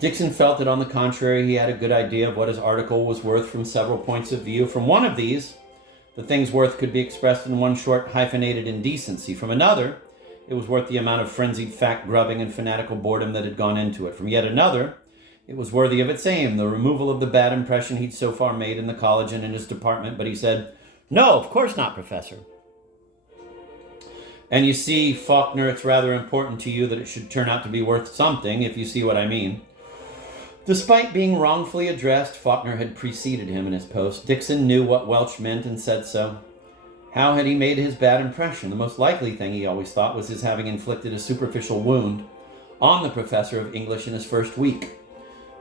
Dixon felt that, on the contrary, he had a good idea of what his article was worth from several points of view. From one of these, the thing's worth could be expressed in one short hyphenated indecency. From another, it was worth the amount of frenzied fact-grubbing and fanatical boredom that had gone into it. From yet another, it was worthy of its aim, the removal of the bad impression he'd so far made in the college and in his department. But he said, "No, of course not, Professor." And you see, Faulkner, it's rather important to you that it should turn out to be worth something, if you see what I mean. Despite being wrongfully addressed, Faulkner had preceded him in his post. Dixon knew what Welch meant and said so. How had he made his bad impression? The most likely thing, he always thought, was his having inflicted a superficial wound on the professor of English in his first week.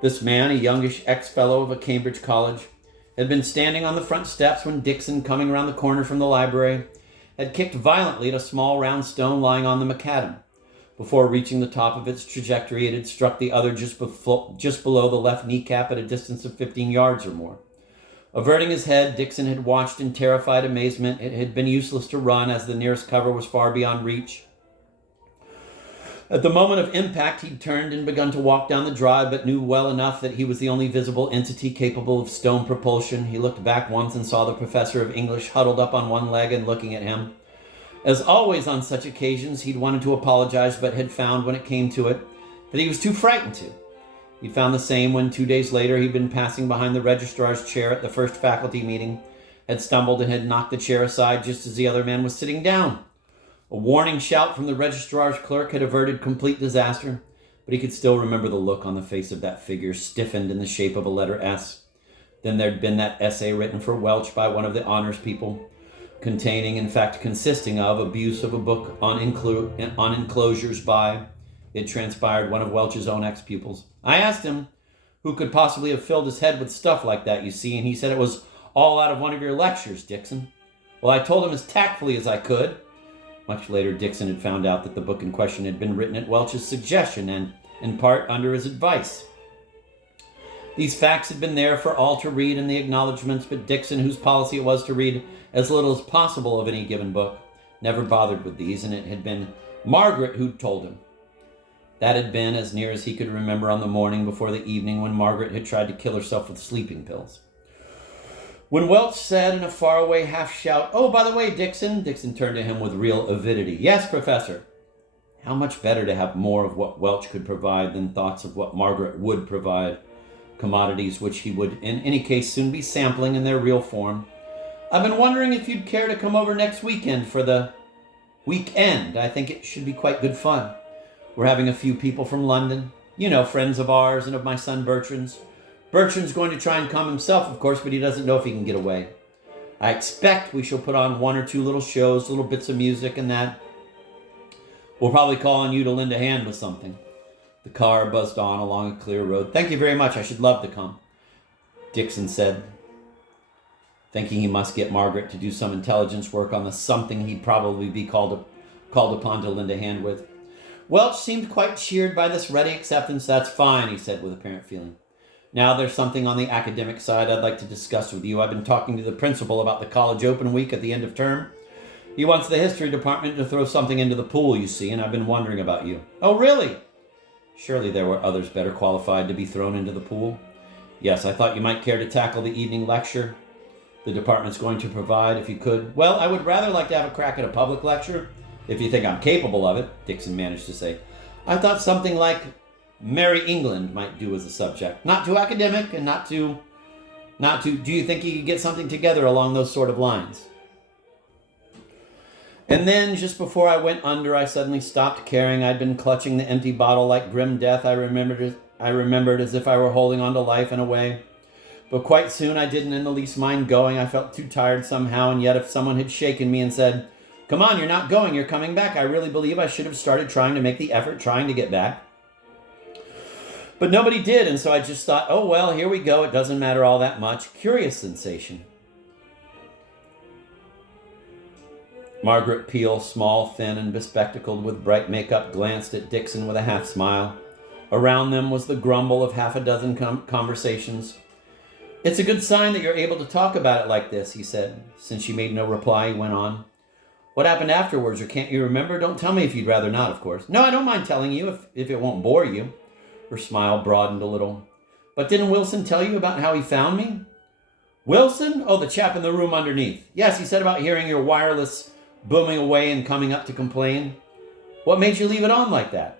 This man, a youngish ex-fellow of a Cambridge college, had been standing on the front steps when Dixon, coming around the corner from the library, had kicked violently at a small round stone lying on the macadam. Before reaching the top of its trajectory, it had struck the other just below the left kneecap at a distance of 15 yards or more. Averting his head, Dixon had watched in terrified amazement. It had been useless to run, as the nearest cover was far beyond reach. At the moment of impact, he'd turned and begun to walk down the drive, but knew well enough that he was the only visible entity capable of stone propulsion. He looked back once and saw the professor of English huddled up on one leg and looking at him. As always on such occasions, he'd wanted to apologize, but had found, when it came to it, that he was too frightened to. He'd found the same when 2 days later he'd been passing behind the registrar's chair at the first faculty meeting, had stumbled and had knocked the chair aside just as the other man was sitting down. A warning shout from the registrar's clerk had averted complete disaster, but he could still remember the look on the face of that figure, stiffened in the shape of a letter S. Then there'd been that essay written for Welch by one of the honors people, containing, in fact consisting of, abuse of a book on enclosures by, it transpired, one of Welch's own ex-pupils. I asked him who could possibly have filled his head with stuff like that, you see, and he said it was all out of one of your lectures, Dixon. Well, I told him as tactfully as I could. Much later, Dixon had found out that the book in question had been written at Welch's suggestion and, in part, under his advice. These facts had been there for all to read in the acknowledgments, but Dixon, whose policy it was to read as little as possible of any given book, never bothered with these, and it had been Margaret who'd told him. That had been as near as he could remember on the morning before the evening when Margaret had tried to kill herself with sleeping pills. When Welch said in a faraway half-shout, "Oh, by the way, Dixon," Dixon turned to him with real avidity. "Yes, Professor." How much better to have more of what Welch could provide than thoughts of what Margaret would provide, commodities which he would in any case soon be sampling in their real form. "I've been wondering if you'd care to come over next weekend for the weekend. I think it should be quite good fun. We're having a few people from London, you know, friends of ours and of my son Bertrand's. Bertrand's going to try and come himself, of course, but he doesn't know if he can get away. I expect we shall put on 1 or 2 little shows, little bits of music and that. We'll probably call on you to lend a hand with something." The car buzzed on along a clear road. "Thank you very much. I should love to come," Dixon said, thinking he must get Margaret to do some intelligence work on the something he'd probably be called upon to lend a hand with. Welch seemed quite cheered by this ready acceptance. "That's fine," he said with apparent feeling. "Now there's something on the academic side I'd like to discuss with you. I've been talking to the principal about the college open week at the end of term. He wants the history department to throw something into the pool, you see, and I've been wondering about you." "Oh, really?" Surely there were others better qualified to be thrown into the pool. "Yes, I thought you might care to tackle the evening lecture the department's going to provide, if you could." "Well, I would rather like to have a crack at a public lecture, if you think I'm capable of it," Dixon managed to say. "I thought something like Merry England might do as a subject. Not too academic and not too... Do you think you could get something together along those sort of lines?" And then, just before I went under, I suddenly stopped caring. I'd been clutching the empty bottle like grim death. I remembered as if I were holding on to life in a way. But quite soon I didn't in the least mind going. I felt too tired somehow, and yet if someone had shaken me and said, "Come on, you're not going, you're coming back," I really believe I should have started trying to make the effort, trying to get back. But nobody did, and so I just thought, oh well, here we go, it doesn't matter all that much. Curious sensation. Margaret Peel, small, thin, and bespectacled with bright makeup, glanced at Dixon with a half-smile. Around them was the grumble of half a dozen conversations. "It's a good sign that you're able to talk about it like this," he said. Since she made no reply, he went on. "What happened afterwards, or can't you remember? Don't tell me if you'd rather not, of course." "No, I don't mind telling you, if it won't bore you." Her smile broadened a little. But didn't Wilson tell you about how he found me? Wilson? Oh, the chap in the room underneath. Yes, he said about hearing your wireless booming away and coming up to complain. What made you leave it on like that?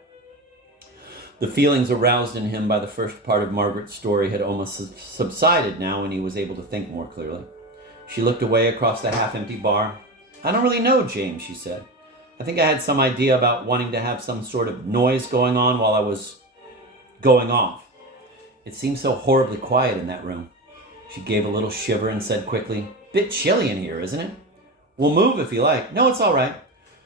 The feelings aroused in him by the first part of Margaret's story had almost subsided now, and he was able to think more clearly. She looked away across the half-empty bar. I don't really know, James, she said. I think I had some idea about wanting to have some sort of noise going on while I was going off. It seemed so horribly quiet in that room. She gave a little shiver and said quickly, Bit chilly in here, isn't it? We'll move if you like. No, it's all right.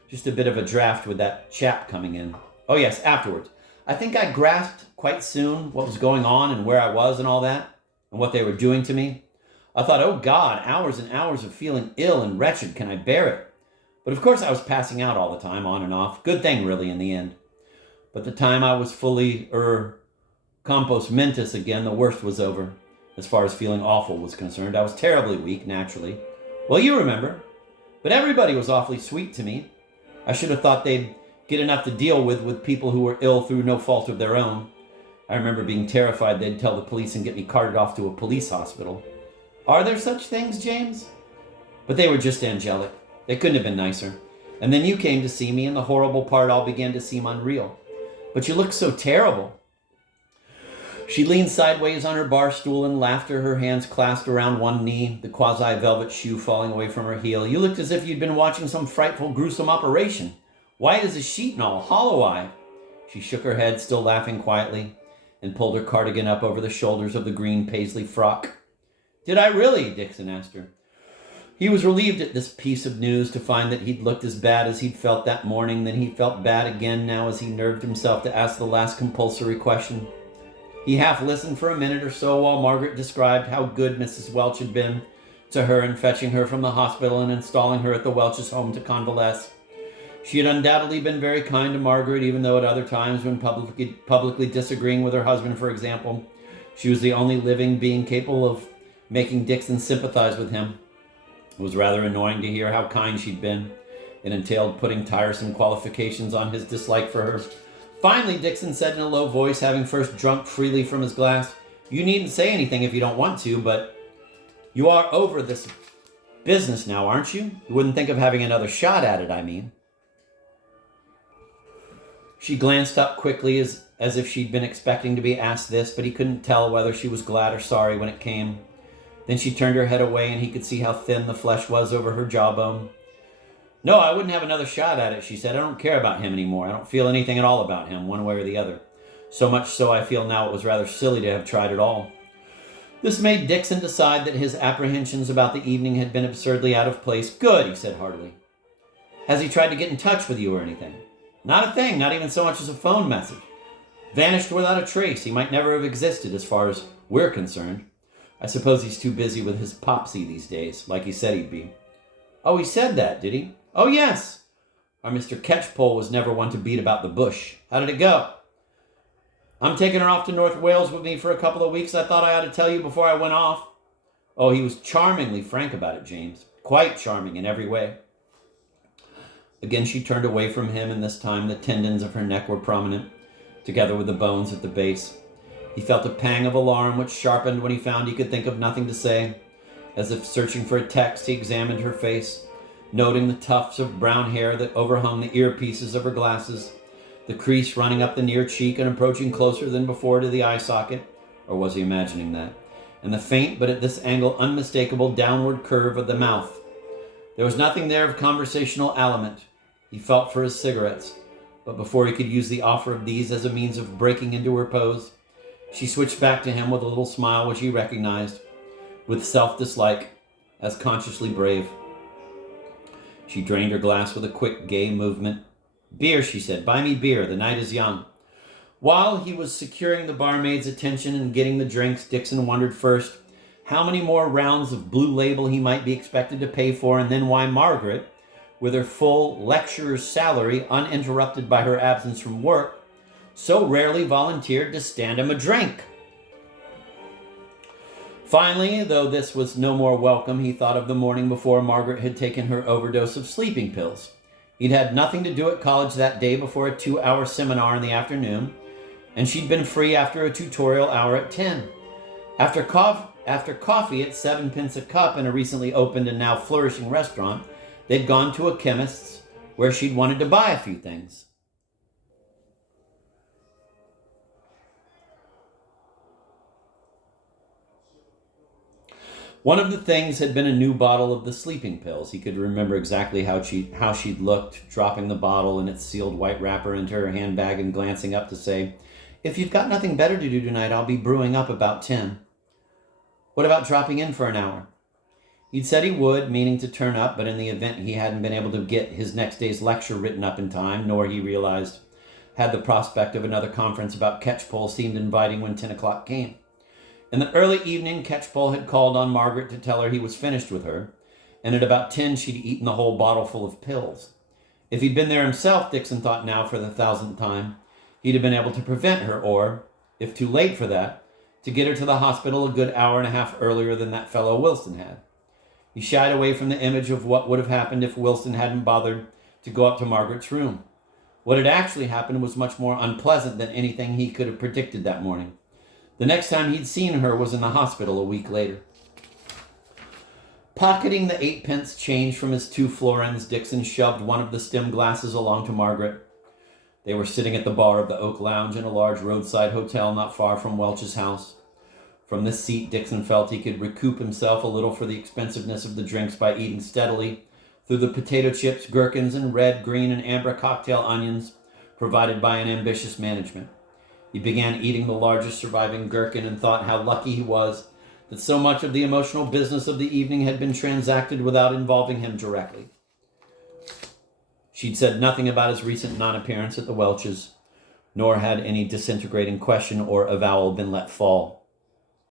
Just a bit of a draft with that chap coming in. Oh yes, afterwards. I think I grasped quite soon what was going on and where I was and all that, and what they were doing to me. I thought, oh God, hours and hours of feeling ill and wretched, can I bear it? But of course I was passing out all the time, on and off. Good thing, really, in the end. But the time I was fully, compos mentis again, the worst was over. As far as feeling awful was concerned, I was terribly weak, naturally. Well, you remember. But everybody was awfully sweet to me. I should have thought they'd get enough to deal with people who were ill through no fault of their own. I remember being terrified they'd tell the police and get me carted off to a police hospital. Are there such things, James? But they were just angelic. They couldn't have been nicer. And then you came to see me, and the horrible part all began to seem unreal. But you looked so terrible. She leaned sideways on her bar stool and laughter, her hands clasped around one knee, the quasi-velvet shoe falling away from her heel. You looked as if you'd been watching some frightful, gruesome operation. White as a sheet and all, hollow-eyed. She shook her head, still laughing quietly, and pulled her cardigan up over the shoulders of the green paisley frock. Did I really? Dixon asked her. He was relieved at this piece of news to find that he'd looked as bad as he'd felt that morning. Then he felt bad again now as he nerved himself to ask the last compulsory question. He half listened for a minute or so while Margaret described how good Mrs. Welch had been to her in fetching her from the hospital and installing her at the Welch's home to convalesce. She had undoubtedly been very kind to Margaret, even though at other times when publicly disagreeing with her husband, for example, she was the only living being capable of making Dixon sympathize with him. It was rather annoying to hear how kind she'd been. It entailed putting tiresome qualifications on his dislike for her. Finally, Dixon said in a low voice, having first drunk freely from his glass, You needn't say anything if you don't want to, but you are over this business now, aren't you? You wouldn't think of having another shot at it, I mean. She glanced up quickly as if she'd been expecting to be asked this, but he couldn't tell whether she was glad or sorry when it came. Then she turned her head away and he could see how thin the flesh was over her jawbone. No, I wouldn't have another shot at it, she said. I don't care about him anymore. I don't feel anything at all about him, one way or the other. So much so I feel now it was rather silly to have tried at all. This made Dixon decide that his apprehensions about the evening had been absurdly out of place. Good, he said heartily. Has he tried to get in touch with you or anything? Not a thing, not even so much as a phone message. Vanished without a trace. He might never have existed as far as we're concerned. I suppose he's too busy with his popsy these days, like he said he'd be. Oh, he said that, did he? Oh, yes. Our Mr. Catchpole was never one to beat about the bush. How did it go? I'm taking her off to North Wales with me for a couple of weeks. I thought I ought to tell you before I went off. Oh, he was charmingly frank about it, James. Quite charming in every way. Again, she turned away from him, and this time the tendons of her neck were prominent, together with the bones at the base. He felt a pang of alarm, which sharpened when he found he could think of nothing to say. As if searching for a text, he examined her face, noting the tufts of brown hair that overhung the earpieces of her glasses, the crease running up the near cheek and approaching closer than before to the eye socket, or was he imagining that? And the faint, but at this angle unmistakable downward curve of the mouth. There was nothing there of conversational aliment. He felt for his cigarettes, but before he could use the offer of these as a means of breaking into her pose, she switched back to him with a little smile which he recognized, with self-dislike, as consciously brave. She drained her glass with a quick, gay movement. Beer, she said. Buy me beer. The night is young. While he was securing the barmaid's attention and getting the drinks, Dixon wondered first how many more rounds of Blue Label he might be expected to pay for, and then why Margaret, with her full lecturer's salary uninterrupted by her absence from work, so rarely volunteered to stand him a drink. Finally, though this was no more welcome, he thought of the morning before Margaret had taken her overdose of sleeping pills. He'd had nothing to do at college that day before a 2-hour seminar in the afternoon, and she'd been free after a tutorial hour at 10. After coffee at 7 pence a cup in a recently opened and now flourishing restaurant, they'd gone to a chemist's where she'd wanted to buy a few things. One of the things had been a new bottle of the sleeping pills. He could remember exactly how she'd looked, dropping the bottle and its sealed white wrapper into her handbag and glancing up to say, "If you've got nothing better to do tonight, I'll be brewing up about 10. What about dropping in for an hour?" He'd said he would, meaning to turn up, but in the event he hadn't been able to get his next day's lecture written up in time, nor, he realized, had the prospect of another conference about catchpole seemed inviting when 10 o'clock came. In the early evening, Catchpole had called on Margaret to tell her he was finished with her, and at about 10 she'd eaten the whole bottle full of pills. If he'd been there himself, Dixon thought now for the 1000th time, he'd have been able to prevent her, or, if too late for that, to get her to the hospital a good hour and a half earlier than that fellow Wilson had. He shied away from the image of what would have happened if Wilson hadn't bothered to go up to Margaret's room. What had actually happened was much more unpleasant than anything he could have predicted that morning. The next time he'd seen her was in the hospital a week later. Pocketing the 8 pence change from his 2 florins, Dixon shoved one of the stem glasses along to Margaret. They were sitting at the bar of the Oak Lounge in a large roadside hotel not far from Welch's house. From this seat, Dixon felt he could recoup himself a little for the expensiveness of the drinks by eating steadily through the potato chips, gherkins, and red, green, and amber cocktail onions provided by an ambitious management. He began eating the largest surviving gherkin and thought how lucky he was that so much of the emotional business of the evening had been transacted without involving him directly. She'd said nothing about his recent non-appearance at the Welches, nor had any disintegrating question or avowal been let fall.